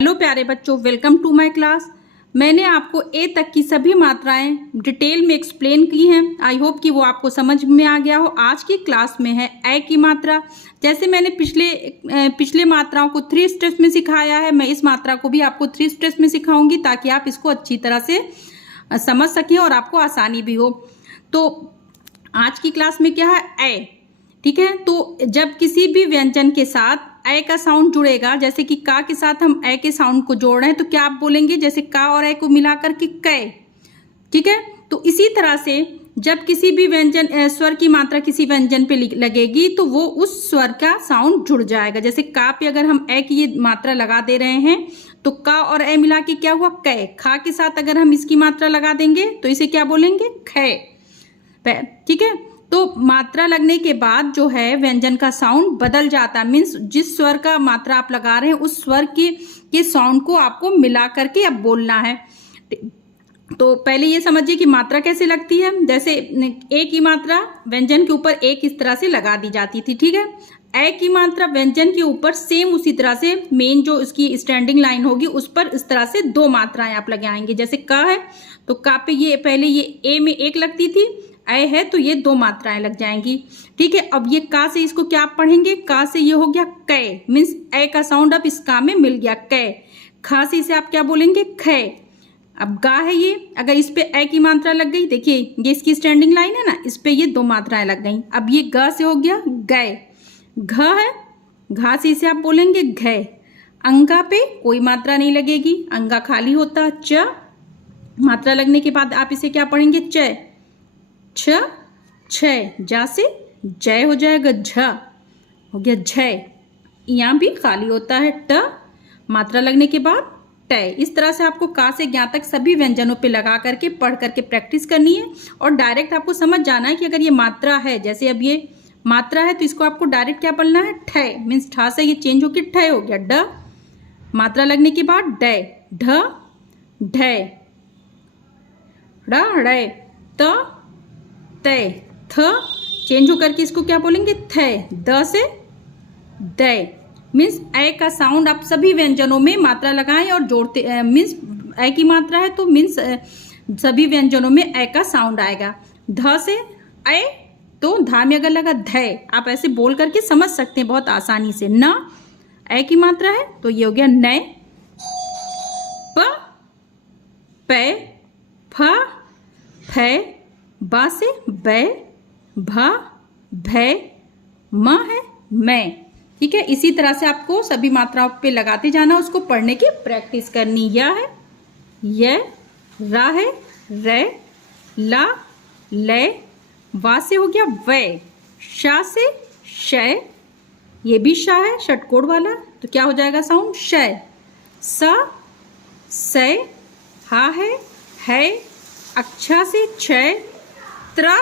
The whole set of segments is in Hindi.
हेलो प्यारे बच्चों, वेलकम टू माय क्लास। मैंने आपको ए तक की सभी मात्राएं डिटेल में एक्सप्लेन की हैं। आई होप कि वो आपको समझ में आ गया हो। आज की क्लास में है ए की मात्रा। जैसे मैंने पिछले मात्राओं को 3 स्टेप्स में सिखाया है, मैं इस मात्रा को भी आपको 3 स्टेप्स में सिखाऊंगी ताकि आप इसको अच्छी तरह से समझ सकें और आपको आसानी भी हो। तो आज की क्लास में क्या है, ए। ठीक है, तो जब किसी भी व्यंजन के साथ ए का साउंड जुड़ेगा, जैसे कि का के साथ हम ए के साउंड को जोड़ रहे हैं, तो क्या आप बोलेंगे, जैसे का और ए को मिलाकर के कै। ठीक है, तो इसी तरह से जब किसी भी व्यंजन स्वर की मात्रा किसी व्यंजन पे लगेगी तो वो उस स्वर का साउंड जुड़ जाएगा। जैसे का पे अगर हम ए की ये मात्रा लगा दे रहे हैं तो का और ए मिला के क्या हुआ, कै। खा के साथ अगर हम इसकी मात्रा लगा देंगे तो इसे क्या बोलेंगे, खै। ठीक है, तो मात्रा लगने के बाद जो है व्यंजन का साउंड बदल जाता है। मीन्स जिस स्वर का मात्रा आप लगा रहे हैं उस स्वर के साउंड को आपको मिला करके अब बोलना है। तो पहले ये समझिए कि मात्रा कैसे लगती है। जैसे ए की मात्रा व्यंजन के ऊपर एक इस तरह से लगा दी जाती थी। ठीक है, ए की मात्रा व्यंजन के ऊपर सेम उसी तरह से मेन जो उसकी स्टैंडिंग लाइन होगी उस पर इस तरह से 2 मात्राएं आप लगाएंगे। जैसे का है तो का पे ये पहले ये ए में 1 लगती थी, ए है तो ये 2 मात्राएं लग जाएंगी। ठीक है, अब ये का से इसको क्या आप पढ़ेंगे, का से ये हो गया कै। मीन्स ए का साउंड अब इस का में मिल गया, कै। खा से इसे आप क्या बोलेंगे, खै। अब गा है ये, अगर इस पे ए की मात्रा लग गई, देखिए ये इसकी स्टैंडिंग लाइन है ना, इस पे ये 2 मात्राएं लग गई। अब ये ग से हो गया गै। घ है, घा से इसे आप बोलेंगे घै। अंगा पे कोई मात्रा नहीं लगेगी, अंगा खाली होता। च मात्रा लगने के बाद आप इसे क्या पढ़ेंगे, च। छ छय, जा से जय हो जाएगा, झ हो गया झय। यहाँ भी खाली होता है, ट मात्रा लगने के बाद टय। इस तरह से आपको का से ज्ञा तक सभी व्यंजनों पे लगा करके पढ़ करके प्रैक्टिस करनी है और डायरेक्ट आपको समझ जाना है कि अगर ये मात्रा है, जैसे अब ये मात्रा है तो इसको आपको डायरेक्ट क्या पढ़ना है, ठय। मीन्स ठा से ये चेंज होकर ठय हो गया, ड मात्रा लगने के बाद डय, ढ ढय, ड़ त तय, थ चेंज होकर के इसको क्या बोलेंगे, थय। द से दय। मीन्स ए का साउंड आप सभी व्यंजनों में मात्रा लगाएं और जोड़ते, मीन्स ए की मात्रा है तो मीन्स सभी व्यंजनों में ए का साउंड आएगा। ध से ए तो धा में अगर लगा धय, आप ऐसे बोल करके समझ सकते हैं बहुत आसानी से। न ए की मात्रा है तो ये हो गया नय। प पे फ फै, बा से बै, भा भै, म है मैं। ठीक है, इसी तरह से आपको सभी मात्राओं पे लगाते जाना, उसको पढ़ने की प्रैक्टिस करनी। या है य, रा है रे, ला ले, वा से हो गया वै, शा से शय, ये भी शा है षटकोण वाला तो क्या हो जाएगा साउंड, शय। सा सय, हा है, अक्षा से छय, त्रा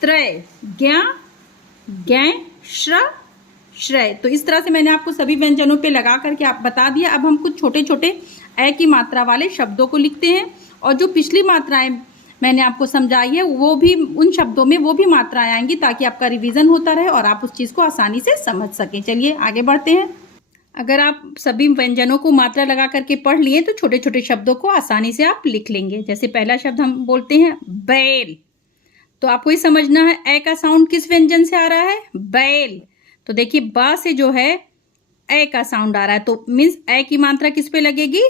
त्रय, ज्ञा गै, श्र श्रय। तो इस तरह से मैंने आपको सभी व्यंजनों पे लगा करके आप बता दिया। अब हम कुछ छोटे छोटे ए की मात्रा वाले शब्दों को लिखते हैं और जो पिछली मात्राएं मैंने आपको समझाई है वो भी उन शब्दों में वो भी मात्राएं आएंगी ताकि आपका रिवीजन होता रहे और आप उस चीज़ को आसानी से समझ सकें। चलिए आगे बढ़ते हैं। अगर आप सभी व्यंजनों को मात्रा लगा करके पढ़ लिए तो छोटे छोटे शब्दों को आसानी से आप लिख लेंगे। जैसे पहला शब्द हम बोलते हैं बैल, तो आपको ये समझना है ए का साउंड किस व्यंजन से आ रहा है, बैल। तो देखिए बा से जो है ए का साउंड आ रहा है तो मीन्स ए की मात्रा किस पे लगेगी,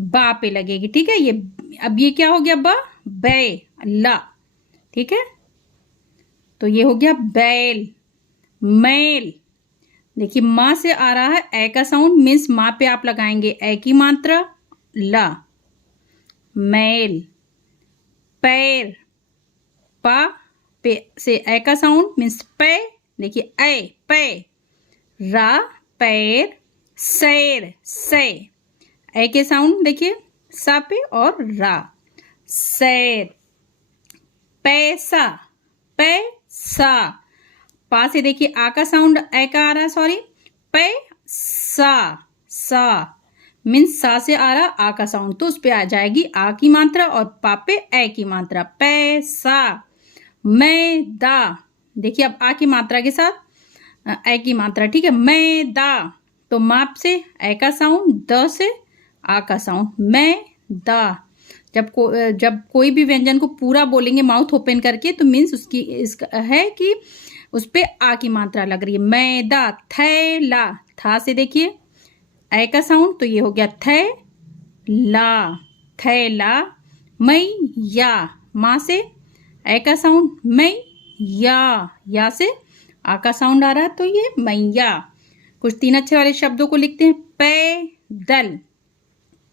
बा पे लगेगी। ठीक है, ये अब ये क्या हो गया, बा बै ला। ठीक है, तो ये हो गया बैल। मैल, देखिए माँ से आ रहा है ए का साउंड, मीन्स माँ पे आप लगाएंगे ए की मात्रा, ला। मैल। पैर, पा पे से ए का साउंड मीन्स पे, देखिए ए पे। रा पैर, सैर से, ए के साउंड देखिए सा पे और रा, सैर। पैसा, पैसा, पा से देखिए आ का साउंड ए का आ रहा है, सॉरी, पे सा, सा मीन्स सा से आ रहा आ का साउंड तो उस पे आ जाएगी आ की मात्रा और पा पे ए की मात्रा, पैसा। मैदा, देखिए अब आ की मात्रा के साथ ए की मात्रा। ठीक है, मैदा तो माप से ए का साउंड, द से आ का साउंड, मैं दा। जब कोई भी व्यंजन को पूरा बोलेंगे माउथ ओपन करके तो मीन्स उसकी इसका है कि उस पे आ की मात्रा लग रही है। मैदा, थैला, था से देखिए ए का साउंड तो ये हो गया थैला, थैला। मैया, माँ से ए का साउंड, मैया, या से आ का साउंड आ रहा है तो ये मैया। कुछ 3 अक्षर वाले शब्दों को लिखते हैं। पैदल,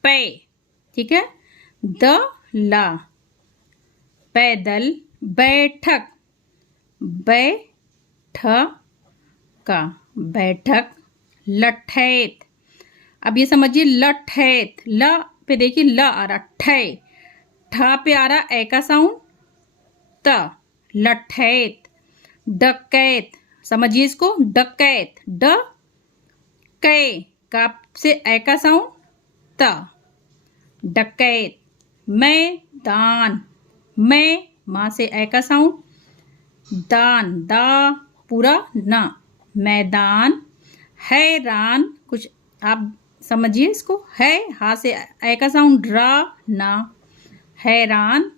पे, ठीक है, द ला, पैदल। बैठक, का, बैठक। लठैत, अब ये समझिए लठैत, ल पे देखिए ल आ रहा, ठे, ठा पे आ रहा ए का साउंड, त, लठैत। डकैत, समझिए इसको, डकैत, ड कै, का से ए का साउंड, त, डकैत। मैदान, मैं, माँ से ए का साउंड, दान, दा पूरा ना, मैदान। हैरान, कुछ आप समझिए इसको, है, हा से ए का साउंड, रा ना, हैरान।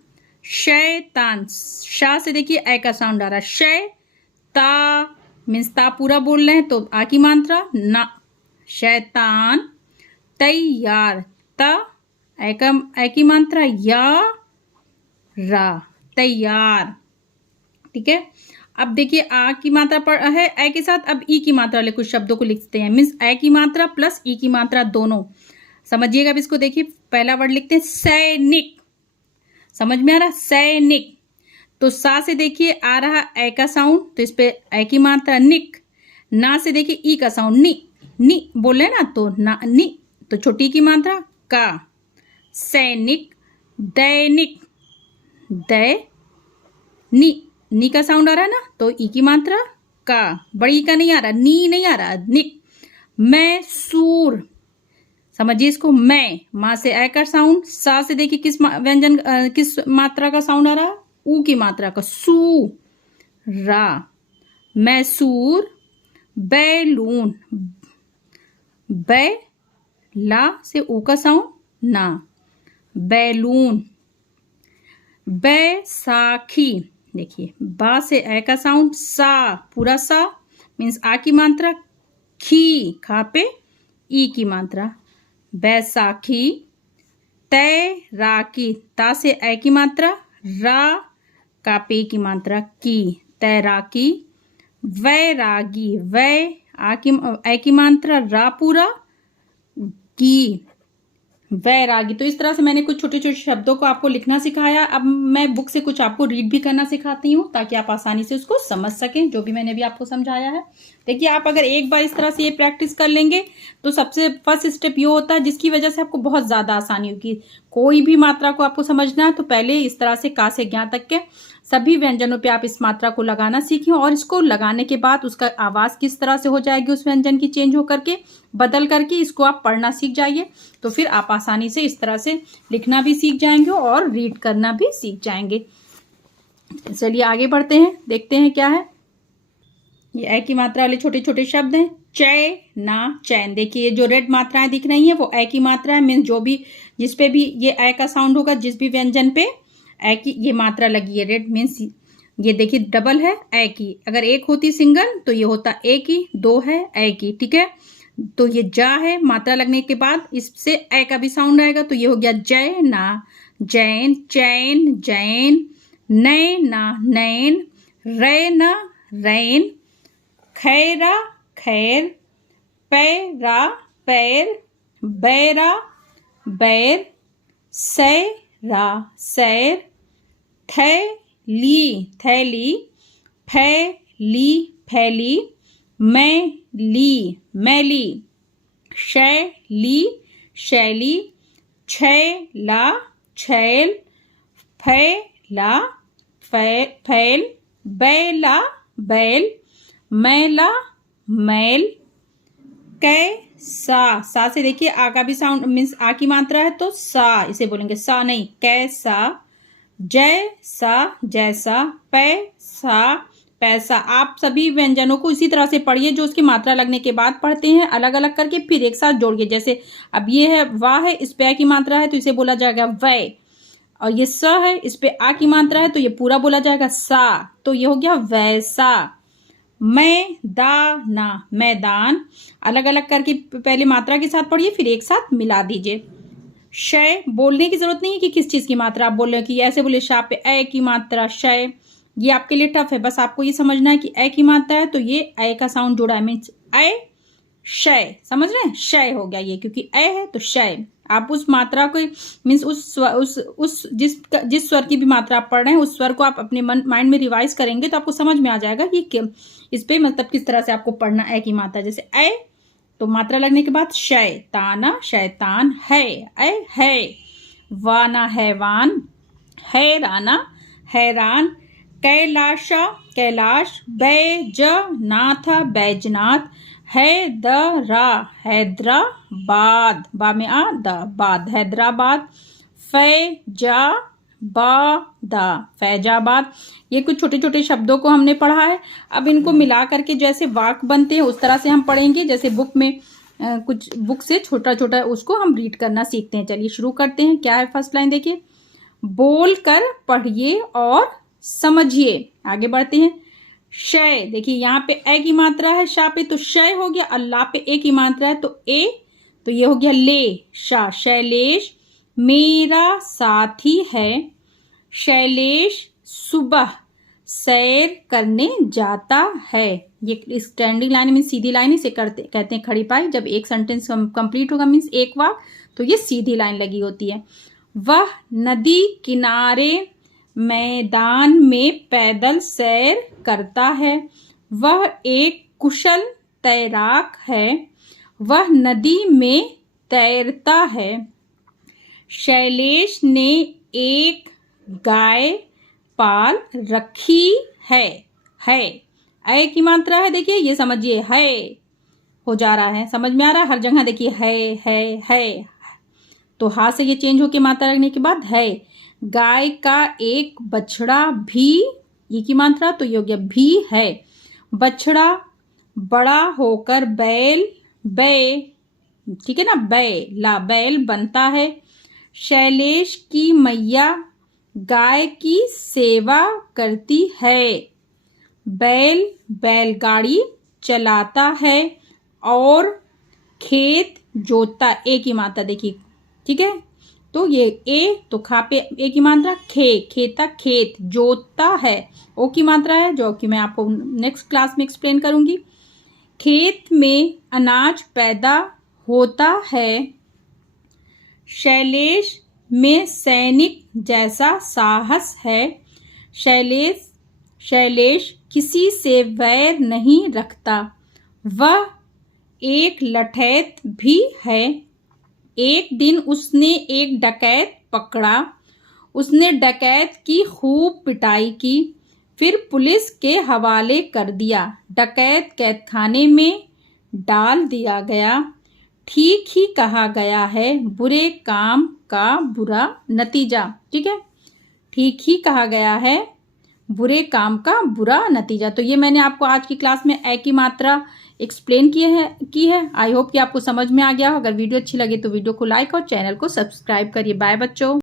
शैतान, शा से देखिए ए का साउंड आ रहा है, शै, ता मीन्स ता पूरा बोल रहे हैं तो आ की मात्रा ना, शैतान। तैयार, ता ए की मात्रा, या रा, तैयार, ठीक है। अब देखिए आ की मात्रा पर है ए के साथ, अब ई की मात्रा वाले कुछ शब्दों को लिखते हैं, मीन्स ए की मात्रा प्लस ई की मात्रा दोनों। समझिएगा, अब इसको देखिए, पहला वर्ड लिखते हैं सैनिक, समझ में आ रहा, सैनिक। तो सा से देखिए आ रहा ए का साउंड तो इस पे ए की मात्रा निक, ना से देखिए ई का साउंड, नी बोले ना तो ना, नी तो छोटी की मात्रा का। सैनिक। दैनिक, दै, नी का साउंड आ रहा है ना तो ई की मात्रा का, बड़ी का नहीं आ रहा, नी नहीं आ रहा, निक। मैसूर, समझिए इसको, मैं, माँ से ए का साउंड, सा से देखिए किस व्यंजन किस मात्रा का साउंड आ रहा है, ऊ की मात्रा का, सू, रा, मैसूर। बैलून, बै, ला से ऊ का साउंड ना, बैलून। बैसाखी, देखिए बा से ए का साउंड, सा पूरा सा मीन्स आ की मात्रा, खी, खा पे ई की मात्रा, बैसाखी। तैराकी, ता से ए की मात्रा, रा का पे की मात्रा, की, तैराकी। वैरागी, वै ए की मात्रा, रा पूरा, की, वैरागी। तो इस तरह से मैंने कुछ छोटे छोटे शब्दों को आपको लिखना सिखाया। अब मैं बुक से कुछ आपको रीड भी करना सिखाती हूँ ताकि आप आसानी से उसको समझ सकें, जो भी मैंने अभी आपको समझाया है। देखिए, आप अगर एक बार इस तरह से ये प्रैक्टिस कर लेंगे तो सबसे फर्स्ट स्टेप ये होता है जिसकी वजह से आपको बहुत ज्यादा आसानी होगी। कोई भी मात्रा को आपको समझना है तो पहले इस तरह से का से ज्ञा तक के सभी व्यंजनों पे आप इस मात्रा को लगाना सीखें, और इसको लगाने के बाद उसका आवाज किस तरह से हो जाएगी उस व्यंजन की चेंज होकर के, बदल करके इसको आप पढ़ना सीख जाइए। तो फिर आप आसानी से इस तरह से लिखना भी सीख जाएंगे और रीड करना भी सीख जाएंगे। चलिए आगे बढ़ते हैं, देखते हैं क्या है। ये ए की मात्रा वाले छोटे छोटे शब्द हैं। चै, ना, चैन। देखिए जो रेड मात्राएं दिख रही हैं वो ए की मात्रा है, मीन्स जो भी जिसपे भी ये ए का साउंड होगा, जिस भी व्यंजन पे ए की ये मात्रा लगी है रेड, मीन्स ये देखिए डबल है ए की। अगर एक होती सिंगल तो ये होता ए की, दो है ए की, ठीक है। तो ये जा है, मात्रा लगने के बाद इससे ए का भी साउंड आएगा तो ये हो गया जय ना, जैन, चैन, जैन। नैना, नैन। रैना, रैन। खैरा, खैर। पैरा, पैर। बैरा, बैर। सैरा, सैर। थैली, थैली। फैली, फैली। मैली, मैली। शैली, शैली। छैला, छैल। फैला, फैल। बैला, बैल। मैला, मैल। कैसा, सा से देखिए आ का भी साउंड मीन्स आ की मात्रा है तो सा इसे बोलेंगे, सा नहीं, कैसा। जैसा, जैसा। पैसा, पैसा। आप सभी व्यंजनों को इसी तरह से पढ़िए जो उसकी मात्रा लगने के बाद पढ़ते हैं, अलग अलग करके फिर एक साथ जोड़िए। जैसे अब ये है वाह है, इस पे की मात्रा है तो इसे बोला जाएगा वै, और ये स है, इस पे आ की मात्रा है तो ये पूरा बोला जाएगा सा, तो ये हो गया वैसा। मैदाना, मैदान, अलग अलग करके पहले मात्रा के साथ पढ़िए फिर एक साथ मिला दीजिए। शय, बोलने की जरूरत नहीं है कि किस चीज की मात्रा आप बोल रहे हैं कि ऐसे बोले शा पे ए की मात्रा शय, ये आपके लिए टफ है। बस आपको ये समझना है कि ए की मात्रा है तो ये ए का साउंड जुड़ा है, मीन्स ए शय, समझ रहे हैं, शय हो गया ये, क्योंकि ए है तो शय। आप उस मात्रा को मीन्स उस जिस स्वर की भी मात्रा आप पढ़ रहे हैं उस स्वर को आप अपने माइंड में रिवाइज करेंगे तो आपको समझ में आ जाएगा कि इस पे मतलब किस तरह से आपको पढ़ना ए की मात्रा। जैसे ए तो मात्रा लगने के बाद शैताना, शैतान, है, वाना हैवान, हैराना, हैरान, कैलाशा, कैलाश, बैजनाथ, बैजनाथ, हैदरा, हैदराबाद, बा में आ द बाद, हैदराबाद, फैजाबाद, फैजाबाद। ये कुछ छोटे छोटे शब्दों को हमने पढ़ा है। अब इनको मिला करके जैसे वाक्य बनते हैं उस तरह से हम पढ़ेंगे। जैसे बुक में कुछ बुक से छोटा छोटा उसको हम रीड करना सीखते हैं। चलिए शुरू करते हैं। क्या है फर्स्ट लाइन, देखिए, बोल कर पढ़िए और समझिए। आगे बढ़ते हैं। शय, देखिए यहाँ पे ए की मात्रा है, शा पे तो शय हो गया, अल्लाह पे ए की मात्रा है तो ए, तो ये हो गया ले, शा। शैलेश मेरा साथी है, शैलेश सुबह सैर करने जाता है। ये स्टैंडिंग लाइन में सीधी लाइन इसे कहते हैं खड़ी पाई। जब एक सेंटेंस कंप्लीट होगा मीन्स एक वाक्य, तो ये सीधी लाइन लगी होती है। वह नदी किनारे मैदान में पैदल सैर करता है, वह एक कुशल तैराक है, वह नदी में तैरता है। शैलेश ने एक गाय पाल रखी है, है की मात्रा है, देखिए ये समझिए, है हो जा रहा है, समझ में आ रहा है, हर जगह देखिए है, तो हा से ये चेंज होके मात्रा लगने के बाद है। गाय का एक बछड़ा भी, ये की मात्रा तो ये हो गया भी है, बछड़ा बड़ा होकर बैल, ठीक है ना, बैल बनता है। शैलेश की मैया गाय की सेवा करती है, बैलगाड़ी चलाता है और खेत जोतता, ए की मात्रा देखिए, ठीक है, तो ये ए तो खा पे ए की मात्रा, खेता खेत, जोतता है, ओ की मात्रा है जो कि मैं आपको नेक्स्ट क्लास में एक्सप्लेन करूंगी। खेत में अनाज पैदा होता है, शैलेश में सैनिक जैसा साहस है, शैलेश किसी से वैर नहीं रखता, वह एक लठैत भी है। एक दिन उसने एक डकैत पकड़ा, उसने डकैत की खूब पिटाई की, फिर पुलिस के हवाले कर दिया, डकैत कैदखाने में डाल दिया गया। ठीक ही कहा गया है, बुरे काम का बुरा नतीजा, ठीक है, ठीक ही कहा गया है, बुरे काम का बुरा नतीजा। तो ये मैंने आपको आज की क्लास में ए की मात्रा एक्सप्लेन की है। आई होप कि आपको समझ में आ गया हो। अगर वीडियो अच्छी लगे तो वीडियो को लाइक और चैनल को सब्सक्राइब करिए। बाय बच्चों।